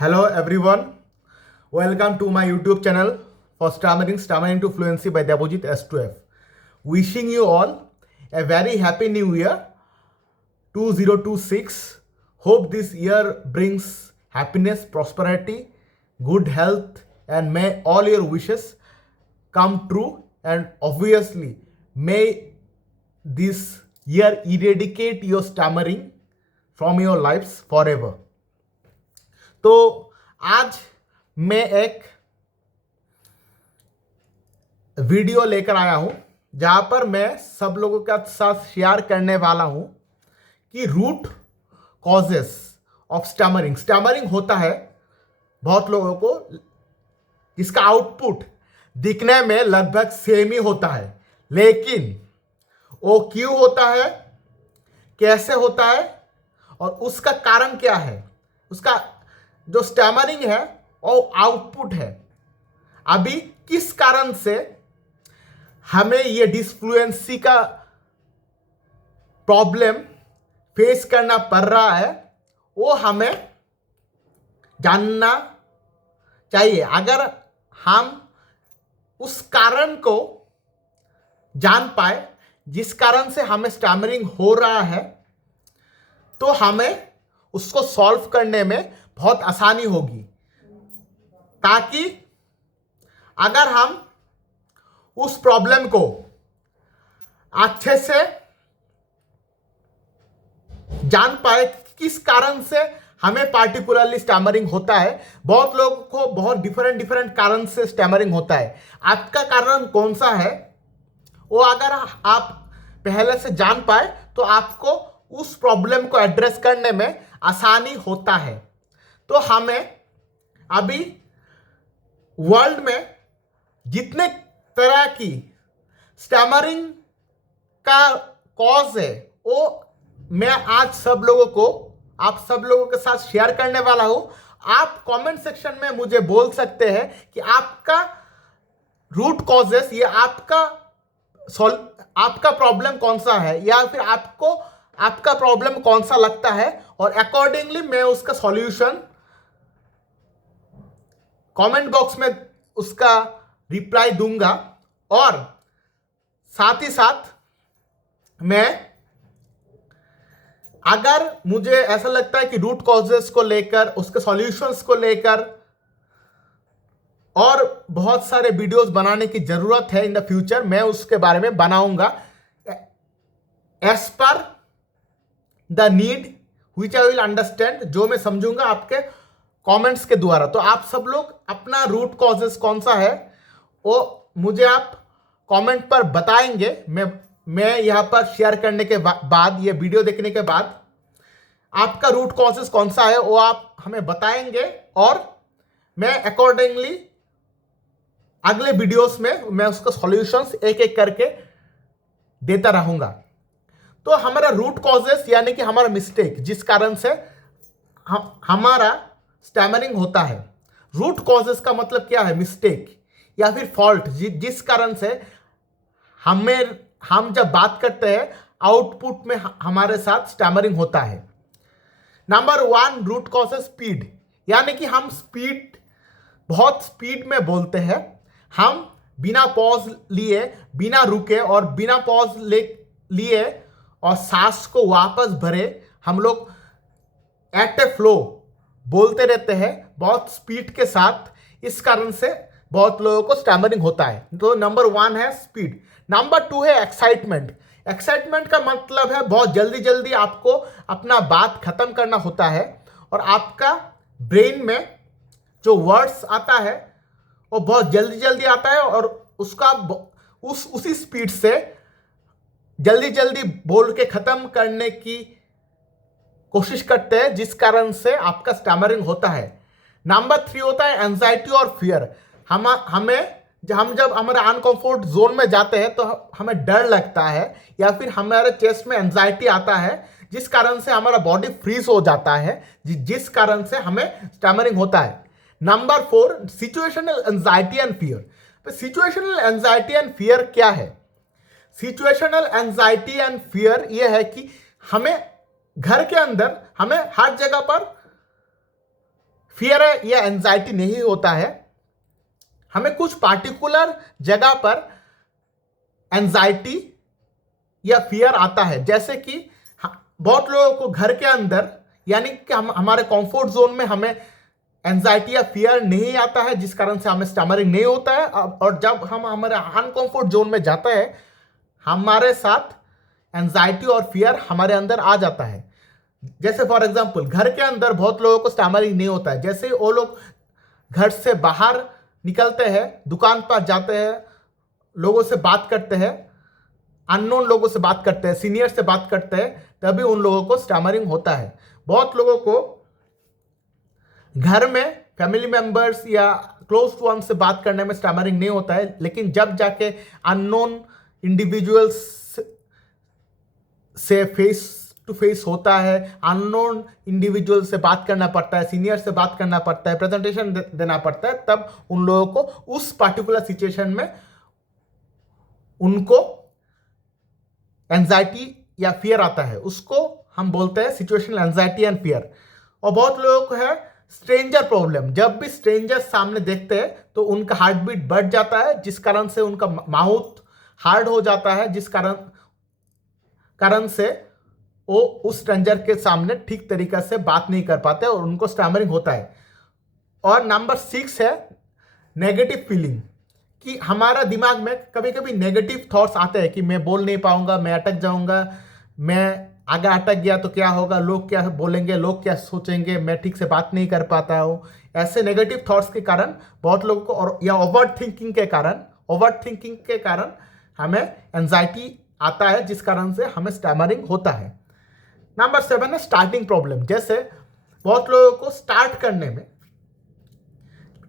Hello everyone, welcome to my YouTube channel for Stammering to Fluency by Debojit S2F. Wishing you all a very happy new year 2026. Hope this year brings happiness, prosperity, good health, and may all your wishes come true. And obviously, may this year eradicate your stammering from your lives forever. तो आज मैं एक video लेकर आया हूं जहां पर मैं सब लोगों के साथ शेयर करने वाला हूं कि रूट कॉजेस ऑफ स्टैमरिंग होता है बहुत लोगों को, जिसका आउटपुट दिखने में लगभग सेम ही होता है, लेकिन वो क्यों होता है, कैसे होता है और उसका कारण क्या है, उसका जो स्टैमरिंग है और आउटपुट है, अभी किस कारण से हमें ये डिसफ्लुएंसी का प्रॉब्लम फेस करना पड़ रहा है, वो हमें जानना चाहिए। अगर हम उस कारण को जान पाए जिस कारण से हमें स्टैमरिंग हो रहा है, तो हमें उसको सॉल्व करने में बहुत आसानी होगी। ताकि अगर हम उस प्रॉब्लम को अच्छे से जान पाए किस कारण से हमें पार्टिकुलरली स्टैमरिंग होता है। बहुत लोगों को बहुत डिफरेंट कारण से स्टैमरिंग होता है। आपका कारण कौन सा है वो अगर आप पहले से जान पाए तो आपको उस प्रॉब्लम को एड्रेस करने में आसानी होता है। तो हमें अभी वर्ल्ड में जितने तरह की स्टैमरिंग का कॉज है वो मैं आज आप सब लोगों के साथ शेयर करने वाला हूं। आप कमेंट सेक्शन में मुझे बोल सकते हैं कि आपका रूट कॉजेस या आपका प्रॉब्लम कौन सा है, या फिर आपका प्रॉब्लम कौन सा लगता है, और अकॉर्डिंगली मैं उसका सॉल्यूशन कमेंट बॉक्स में उसका रिप्लाई दूंगा। और साथ ही साथ मैं अगर मुझे ऐसा लगता है कि रूट कॉजेस को लेकर, उसके सॉल्यूशंस को लेकर और बहुत सारे वीडियोस बनाने की जरूरत है इन द फ्यूचर, मैं उसके बारे में बनाऊंगा as per the need which I will understand, जो मैं समझूंगा आपके कमेंट्स के द्वारा। तो आप सब लोग अपना रूट कॉजेस कौन सा है वो मुझे आप कमेंट पर बताएंगे। मैं यहाँ पर शेयर करने के बाद, ये वीडियो देखने के बाद आपका रूट कॉजेस कौन सा है वो आप हमें बताएंगे, और मैं अकॉर्डिंगली अगले वीडियोस में मैं उसका सॉल्यूशंस एक एक करके देता रहूंगा। तो हमारा रूट कॉजेस यानी कि हमारा मिस्टेक, जिस कारण से हमारा स्टैमरिंग होता है। रूट कॉजेस का मतलब क्या है? मिस्टेक या फिर फॉल्ट, जिस कारण से हम जब बात करते हैं आउटपुट में हमारे साथ स्टैमरिंग होता है। नंबर 1 रूट कॉजेस स्पीड, यानी कि हम बहुत स्पीड में बोलते हैं। हम बिना पॉज लिए, बिना रुके और बिना पॉज लिए और सांस को वापस भरे हम लोग एट ए फ्लो बोलते रहते हैं बहुत स्पीड के साथ। इस कारण से बहुत लोगों को स्टैमरिंग होता है। तो नंबर 1 है स्पीड। नंबर 2 है एक्साइटमेंट। एक्साइटमेंट का मतलब है बहुत जल्दी आपको अपना बात खत्म करना होता है, और आपका ब्रेन में जो वर्ड्स आता है वो बहुत जल्दी आता है, और उसका उसी स्पीड से जल्दी बोल के खत्म करने की कोशिश करते हैं, जिस कारण से आपका स्टैमरिंग होता है। नंबर 3 होता है एंजाइटी और फियर। हम जब हमारे अनकंफर्ट जोन में जाते हैं तो हमें डर लगता है, या फिर हमारे चेस्ट में एंजाइटी आता है, जिस कारण से हमारा बॉडी फ्रीज हो जाता है, जिस कारण से हमें स्टैमरिंग होता है। Number 4 situational anxiety and fear. तो सिचुएशनल एंजाइटी एंड फियर क्या है? सिचुएशनल एंजाइटी एंड फियर यह है कि हमें घर के अंदर हमें हर जगह पर फियर है या एंजाइटी नहीं होता है, हमें कुछ पार्टिकुलर जगह पर एंजाइटी या फियर आता है। जैसे कि बहुत लोगों को घर के अंदर यानी कि हम हमारे कंफर्ट जोन में हमें एंजाइटी या फियर नहीं आता है, जिस कारण से हमें स्टमरिंग नहीं होता है। और जब हम हमारे अनकंफर्ट जोन में जाते हैं, हमारे साथ एंजाइटी और फियर हमारे अंदर आ जाता है। जैसे फॉर एग्जांपल घर के अंदर बहुत लोगों को स्टमरिंग नहीं होता है। जैसे वो लोग घर से बाहर निकलते हैं, दुकान पर जाते हैं, लोगों से बात करते हैं, अननोन लोगों से बात करते हैं, सीनियर से बात करते हैं, तभी उन लोगों को स्टमरिंग होता है। बहुत लोगों को घर में फैमिली मेंबर्स या क्लोज टू वन से बात करने में स्टमरिंग नहीं होता है, लेकिन जब जाके अननोन इंडिविजुअल्स से फेस टू फेस होता है, अननोन इंडिविजुअल से बात करना पड़ता है, सीनियर से बात करना पड़ता है, प्रेजेंटेशन देना पड़ता है, तब उन लोगों को उस पर्टिकुलर सिचुएशन में उनको एंजाइटी या फियर आता है। उसको हम बोलते हैं सिचुएशनल एंजाइटी एंड फियर। और बहुत लोगों को है स्ट्रेंजर प्रॉब्लम। जब भी स्ट्रेंजर सामने देखते हैं तो उनका हार्ट बीट बढ़ जाता है, जिस कारण से उनका माउथ हार्ड हो जाता है, जिस कारण से वो उस स्ट्रेंजर के सामने ठीक तरीके से बात नहीं कर पाते और उनको स्टैमरिंग होता है। और नंबर 6 है नेगेटिव फीलिंग, कि हमारा दिमाग में कभी कभी नेगेटिव थॉट्स आते हैं कि मैं बोल नहीं पाऊंगा, मैं अटक जाऊंगा, मैं आगे अटक गया तो क्या होगा, लोग क्या बोलेंगे, लोग क्या सोचेंगे, मैं ठीक से बात नहीं कर पाता हूँ। ऐसे नेगेटिव थॉट्स के कारण बहुत लोगों को या ओवर थिंकिंग के कारण हमें एंजाइटी आता है, जिस कारण से हमें स्टैमरिंग होता है। नंबर 7 है स्टार्टिंग प्रॉब्लम। जैसे बहुत लोगों को स्टार्ट करने में,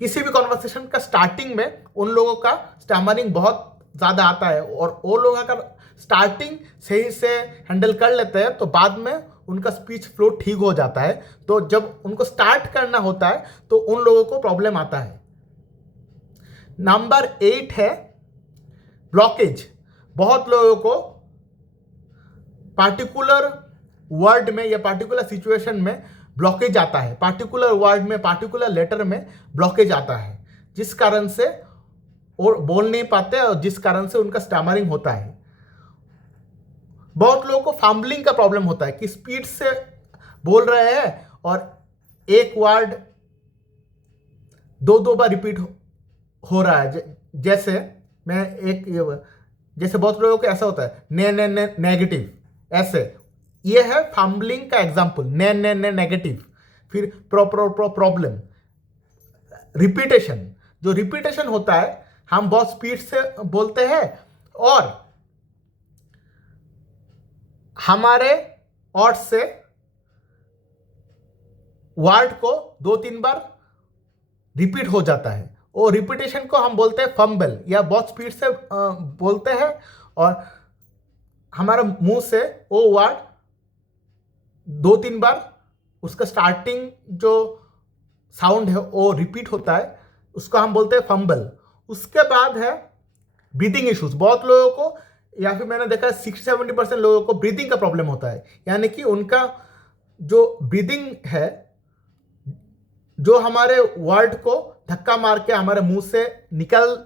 किसी भी कॉन्वर्सेशन का स्टार्टिंग में उन लोगों का स्टैमरिंग बहुत ज़्यादा आता है, और वो लोग अगर स्टार्टिंग सही से हैंडल कर लेते हैं तो बाद में उनका स्पीच फ्लो ठीक हो जाता है। तो जब उनको स्टार्ट करना होता है तो उन लोगों को प्रॉब्लम आता है। नंबर 8 है ब्लॉकेज। बहुत लोगों को पार्टिकुलर वर्ड में या पार्टिकुलर सिचुएशन में ब्लॉकेज आता है, पार्टिकुलर वर्ड में, पार्टिकुलर लेटर में ब्लॉकेज आता है, जिस कारण से और बोल नहीं पाते और जिस कारण से उनका स्टैमरिंग होता है। बहुत लोगों को फंबलिंग का प्रॉब्लम होता है कि स्पीड से बोल रहे हैं और एक वर्ड दो बार रिपीट हो रहा है। जैसे जैसे बहुत लोगों को ऐसा होता है नेगेटिव, ऐसे ये है फंबलिंग का एग्जांपल, नेगेटिव। फिर प्रॉब्लम रिपीटेशन। जो रिपीटेशन होता है, हम बहुत स्पीड से बोलते हैं और हमारे और से वर्ड को 2-3 बार रिपीट हो जाता है, और रिपीटेशन को हम बोलते हैं फंबल, या बहुत स्पीड से बोलते हैं और हमारे मुंह से वो वर्ड 2-3 बार उसका स्टार्टिंग जो साउंड है वो रिपीट होता है, उसको हम बोलते हैं फंबल। उसके बाद है ब्रीदिंग इश्यूज। बहुत लोगों को, या फिर मैंने देखा 60-70% लोगों को ब्रीदिंग का प्रॉब्लम होता है, यानी कि उनका जो ब्रीदिंग है, जो हमारे वर्ड को धक्का मार के हमारे मुंह से निकल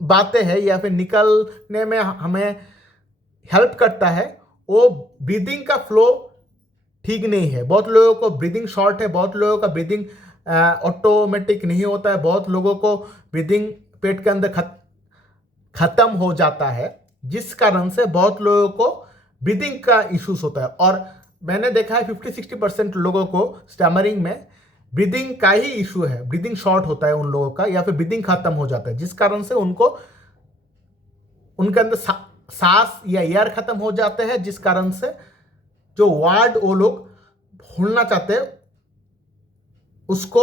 बातें हैं या फिर निकलने में हमें हेल्प करता है, वो ब्रीदिंग का फ्लो ठीक नहीं है। बहुत लोगों को ब्रीदिंग शॉर्ट है, बहुत लोगों का ब्रीदिंग ऑटोमेटिक नहीं होता है, बहुत लोगों को ब्रीदिंग पेट के अंदर खत्म हो जाता है, जिस कारण से बहुत लोगों को ब्रीदिंग का इश्यूज होता है। और मैंने देखा है 50-60% लोगों को स्टैमरिंग में ब्रीदिंग का ही इशू है, ब्रीदिंग शॉर्ट होता है उन लोगों का, या फिर ब्रीदिंग खत्म हो जाता है, जिस कारण से उनको उनके अंदर सांस या एयर खत्म हो जाते हैं, जिस कारण से जो वर्ड वो लोग बोलना चाहते हैं उसको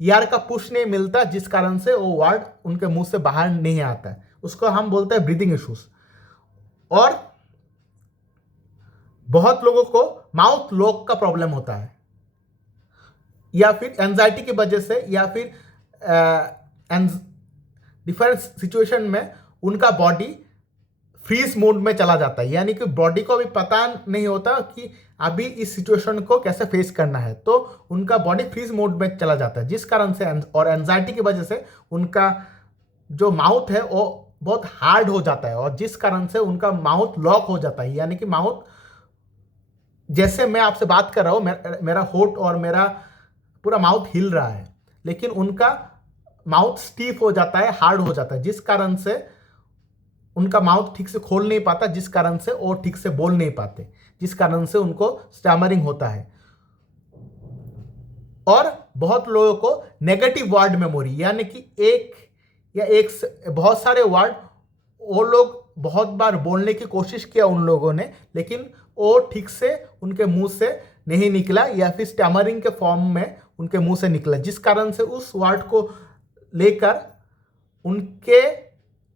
एयर का पुश नहीं मिलता, जिस कारण से वो वर्ड उनके मुंह से बाहर नहीं आता है। उसको हम बोलते हैं ब्रीदिंग इश्यूज। और बहुत लोगों को माउथ लॉक का प्रॉब्लम होता है, या फिर एंजाइटी की वजह से, या फिर डिफरेंट सिचुएशन में उनका बॉडी फ्रीज मोड में चला जाता है, यानी कि बॉडी को भी पता नहीं होता कि अभी इस सिचुएशन को कैसे फेस करना है, तो उनका बॉडी फ्रीज मोड में चला जाता है, जिस कारण से और एंजाइटी की वजह से उनका जो माउथ है वो बहुत हार्ड हो जाता है, और जिस कारण से उनका माउथ लॉक हो जाता है, यानी कि माउथ, जैसे मैं आपसे बात कर रहा हूँ मेरा होठ और मेरा पूरा माउथ हिल रहा है, लेकिन उनका माउथ स्टीफ हो जाता है, हार्ड हो जाता है, जिस कारण से उनका माउथ ठीक से खोल नहीं पाता, जिस कारण से वो ठीक से बोल नहीं पाते, जिस कारण से उनको स्टैमरिंग होता है। और बहुत लोगों को नेगेटिव वर्ड मेमोरी, यानी कि एक या एक से बहुत सारे वर्ड वो लोग बहुत बार बोलने की कोशिश किया उन लोगों ने, लेकिन वो ठीक से उनके मुंह से नहीं निकला, या फिर स्टैमरिंग के फॉर्म में उनके मुंह से निकला, जिस कारण से उस वर्ड को लेकर उनके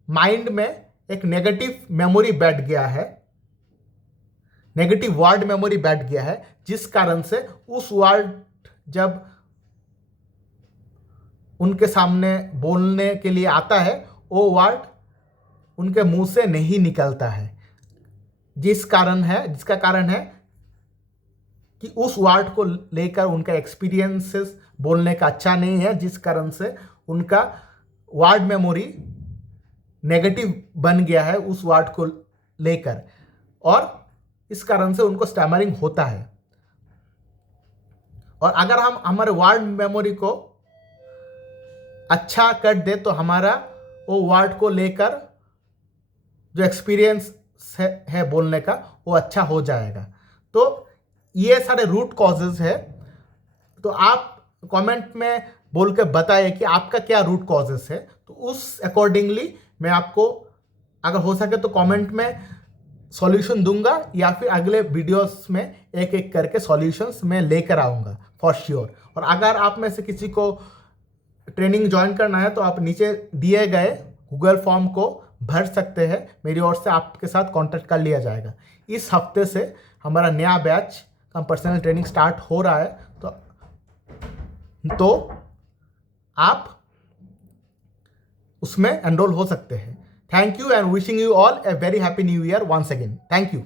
माइंड में एक नेगेटिव मेमोरी बैठ गया है, नेगेटिव वर्ड मेमोरी बैठ गया है, जिस कारण से उस वर्ड जब उनके सामने बोलने के लिए आता है, वो वर्ड उनके मुंह से नहीं निकलता है, जिसका कारण है कि उस वर्ड को लेकर उनका एक्सपीरियंसेस बोलने का अच्छा नहीं है, जिस कारण से उनका वर्ड मेमोरी नेगेटिव बन गया है उस वर्ड को लेकर, और इस कारण से उनको स्टैमरिंग होता है। और अगर हम हमारे वर्ड मेमोरी को अच्छा कर दे तो हमारा वो वर्ड को लेकर जो एक्सपीरियंस है बोलने का वो अच्छा हो जाएगा। तो ये सारे रूट कॉजेज है, तो आप कमेंट में बोल के बताइए कि आपका क्या रूट कॉजेज है, तो उस अकॉर्डिंगली मैं आपको अगर हो सके तो कमेंट में सॉल्यूशन दूंगा, या फिर अगले वीडियोस में एक एक करके सॉल्यूशंस मैं लेकर आऊँगा फॉर श्योर। और अगर आप में से किसी को ट्रेनिंग ज्वाइन करना है तो आप नीचे दिए गए गूगल फॉर्म को भर सकते हैं, मेरी ओर से आपके साथ कांटेक्ट कर लिया जाएगा। इस हफ्ते से हमारा नया बैच का पर्सनल ट्रेनिंग स्टार्ट हो रहा है, तो आप उसमें एनरोल हो सकते हैं। Thank you and wishing you all a very happy new year once again. Thank you.